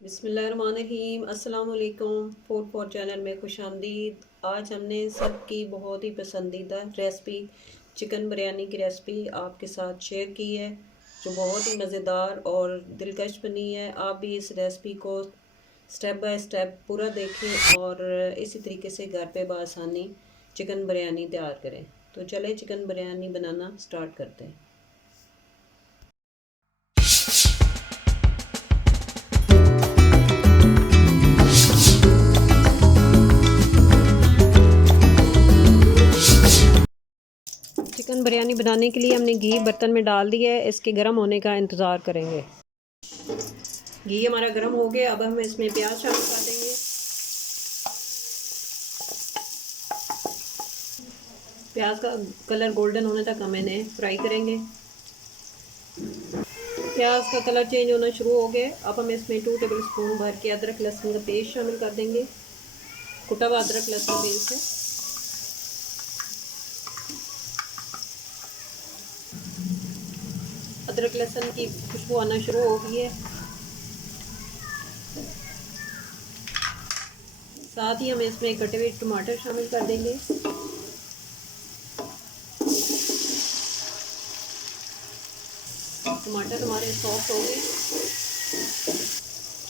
बिस्मिल्लाहिर्रहमानिर्रहीम। अस्सलाम वालेकुम। फूड फॉर चैनल में खुशामदीद। आज हमने सबकी बहुत ही पसंदीदा रेसिपी चिकन बिरयानी की रेसिपी आपके साथ शेयर की है, जो बहुत ही मज़ेदार और दिलकश बनी है। आप भी इस रेसिपी को स्टेप बाय स्टेप पूरा देखें और इसी तरीके से घर पे बआसानी चिकन बिरयानी तैयार करें। तो चले चिकन बिरयानी बनाना स्टार्ट करते हैं। चिकन बिरयानी बनाने के लिए हमने घी बर्तन में डाल दिया है, इसके गर्म होने का इंतज़ार करेंगे। घी हमारा गर्म हो गया, अब हम इसमें प्याज शामिल कर देंगे। प्याज का कलर गोल्डन होने तक हम इन्हें फ्राई करेंगे। प्याज का कलर चेंज होना शुरू हो गया, अब हम इसमें 2 टेबल स्पून भर के अदरक लहसुन का पेस्ट शामिल कर देंगे। कुटा हुआ अदरक लहसुन पेस्ट है। अदरक लहसुन की खुशबू आना शुरू हो गई है। साथ ही हम इसमें कटे हुए टमाटर शामिल कर देंगे। टमाटर हमारे सॉफ्ट हो गए।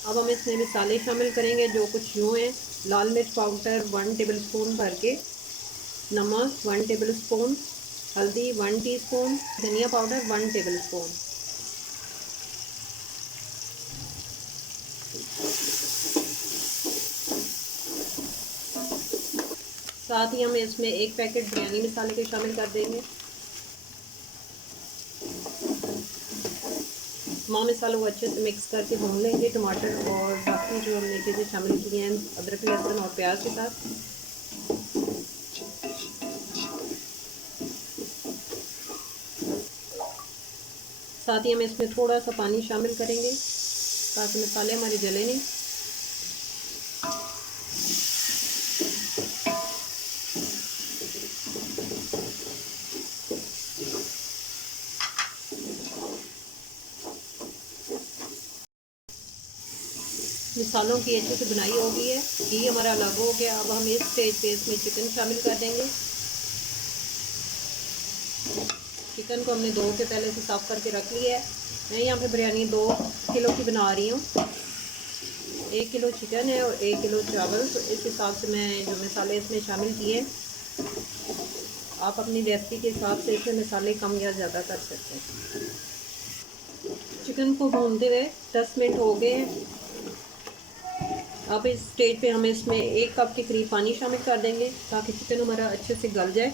अब हम इसमें मसाले शामिल करेंगे, जो कुछ यूँ हैं। लाल मिर्च पाउडर 1 टेबल स्पून भर के, नमक 1 टेबल स्पून, हल्दी 1 टीस्पून, धनिया पाउडर 1 टेबल स्पून। साथ ही हम इसमें 1 पैकेट बिरयानी मसाले के शामिल कर देंगे। तमाम मसालों को अच्छे से मिक्स करके भून लेंगे, टमाटर और बाकी जो हमने चीज़ें शामिल की हैं अदरक लहसुन और प्याज के साथ। साथ ही हम इसमें थोड़ा सा पानी शामिल करेंगे ताकि मसाले हमारे जले नहीं। मसालों की अच्छे से बुनाई हो गई है, घी हमारा अलग हो गया। अब हम इस स्टेज पे इसमें चिकन शामिल कर देंगे। चिकन को हमने धो के पहले से साफ़ करके रख लिया है। मैं यहाँ पे बिरयानी 2 किलो की बना रही हूँ। 1 किलो चिकन है और 1 किलो चावल, तो इस हिसाब से मैं जो मसाले इसमें शामिल किए। आप अपनी रेसिपी के हिसाब से इसमें मसाले कम या ज़्यादा कर सकते हैं। चिकन को भूनते हुए 10 मिनट हो गए हैं। अब इस स्टेज पे हम इसमें 1 कप के करीब पानी शामिल कर देंगे ताकि चिकन हमारा अच्छे से गल जाए।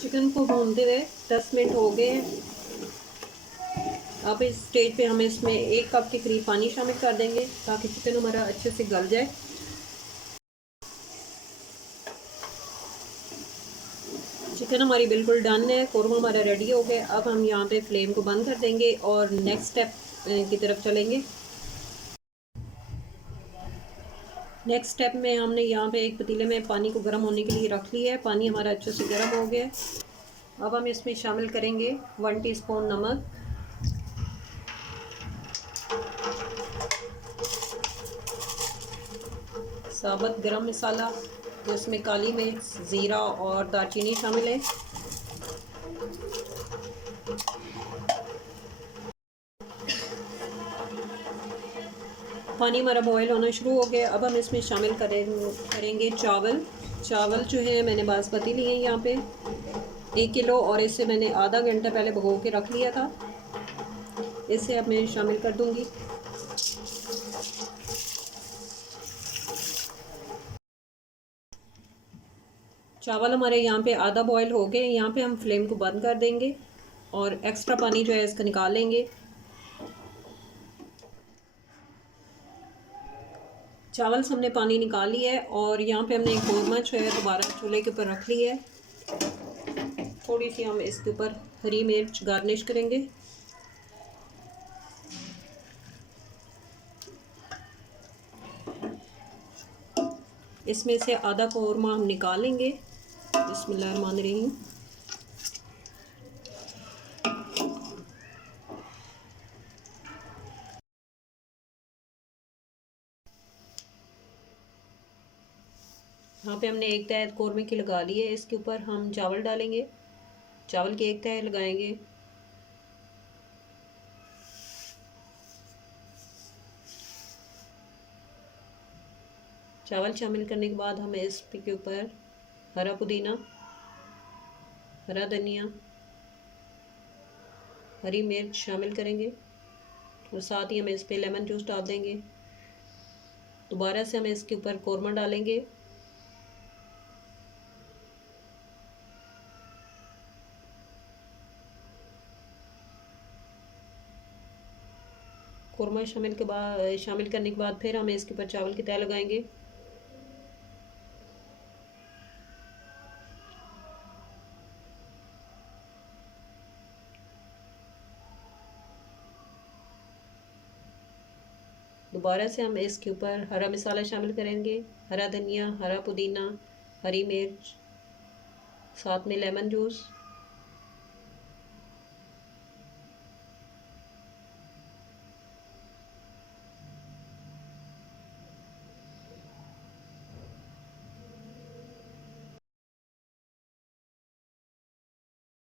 चिकन को भूनते हुए 10 मिनट हो गए हैं। अब इस स्टेज पे हम इसमें 1 कप के करीब पानी शामिल कर देंगे ताकि चिकन हमारा अच्छे से गल जाए। चिकन हमारी बिल्कुल डन है, कौरमा हमारा रेडी हो गया। अब हम यहाँ पे फ्लेम को बंद कर देंगे और नेक्स्ट स्टेप की तरफ चलेंगे। नेक्स्ट स्टेप में हमने यहाँ पे एक पतीले में पानी को गर्म होने के लिए रख लिया है। पानी हमारा अच्छे से गर्म हो गया है। अब हम इसमें शामिल करेंगे 1 टीस्पून नमक, साबुत गरम मसाला, तो इसमें काली मिर्च, ज़ीरा और दालचीनी शामिल है। पानी हमारा बॉयल होना शुरू हो गया। अब हम इसमें शामिल करेंगे चावल। चावल जो है मैंने बासमती लिए हैं यहाँ पे 1 किलो, और इसे मैंने आधा घंटा पहले भिगो के रख लिया था। इसे अब मैं शामिल कर दूँगी। चावल हमारे यहाँ पे आधा बॉयल हो गए। यहाँ पे हम फ्लेम को बंद कर देंगे और एक्स्ट्रा पानी जो है इसका निकाल लेंगे। चावल से हमने पानी निकाल लिया है और यहाँ पे हमने एक कौरमा जो है दोबारा चूल्हे के ऊपर रख लिया है। थोड़ी सी हम इसके ऊपर हरी मिर्च गार्निश करेंगे। इसमें से आधा कौरमा हम निकालेंगे। बिस्मिल्लाहिर्रहमानिर्रहीम। यहाँ पे हमने एक तह कौरमे की लगा ली है। इसके ऊपर हम चावल डालेंगे, चावल की एक तह लगाएंगे। चावल शामिल करने के बाद हम इसके ऊपर हरा पुदीना, हरा धनिया, हरी मिर्च शामिल करेंगे और साथ ही हम इस पे लेमन जूस डाल देंगे। दोबारा से हम इसके ऊपर कौरमा डालेंगे। कौरमा शामिल करने के बाद फिर हम इसके ऊपर चावल की तह लगाएंगे। दोबारा से हम इसके ऊपर हरा मसाला शामिल करेंगे, हरा धनिया, हरा पुदीना, हरी मिर्च, साथ में लेमन जूस।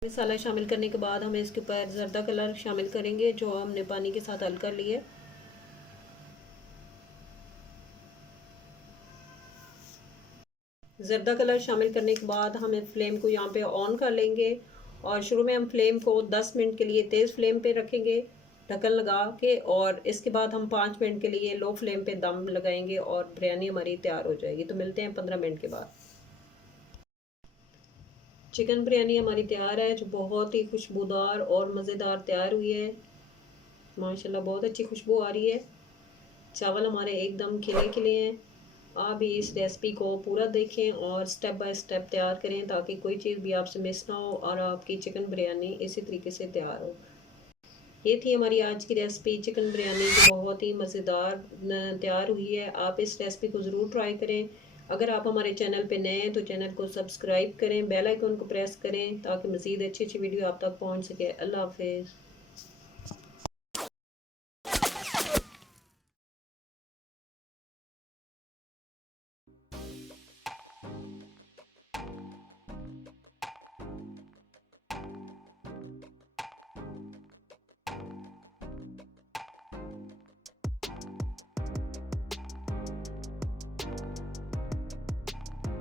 मसाला शामिल करने के बाद हम इसके ऊपर ज़र्दा कलर शामिल करेंगे जो हमने पानी के साथ हल कर लिया। ज़र्दा कलर शामिल करने के बाद हम फ्लेम को यहाँ पे ऑन कर लेंगे और शुरू में हम फ्लेम को 10 मिनट के लिए तेज़ फ्लेम पे रखेंगे ढक्कन लगा के, और इसके बाद हम 5 मिनट के लिए लो फ्लेम पे दम लगाएंगे और बिरयानी हमारी तैयार हो जाएगी। तो मिलते हैं 15 मिनट के बाद। चिकन बिरयानी हमारी तैयार है जो बहुत ही खुशबूदार और मज़ेदार तैयार हुई है। माशाल्लाह बहुत अच्छी खुशबू आ रही है। चावल हमारे एकदम खिले खिले हैं। आप भी इस रेसिपी को पूरा देखें और स्टेप बाय स्टेप तैयार करें ताकि कोई चीज़ भी आपसे मिस ना हो और आपकी चिकन बिरयानी इसी तरीके से तैयार हो। ये थी हमारी आज की रेसिपी चिकन बिरयानी जो बहुत ही मज़ेदार तैयार हुई है। आप इस रेसिपी को ज़रूर ट्राई करें। अगर आप हमारे चैनल पे नए हैं तो चैनल को सब्सक्राइब करें, बेल आइकन को प्रेस करें ताकि मज़ीद अच्छी अच्छी वीडियो आप तक पहुंच सके। अल्लाह हाफिज़।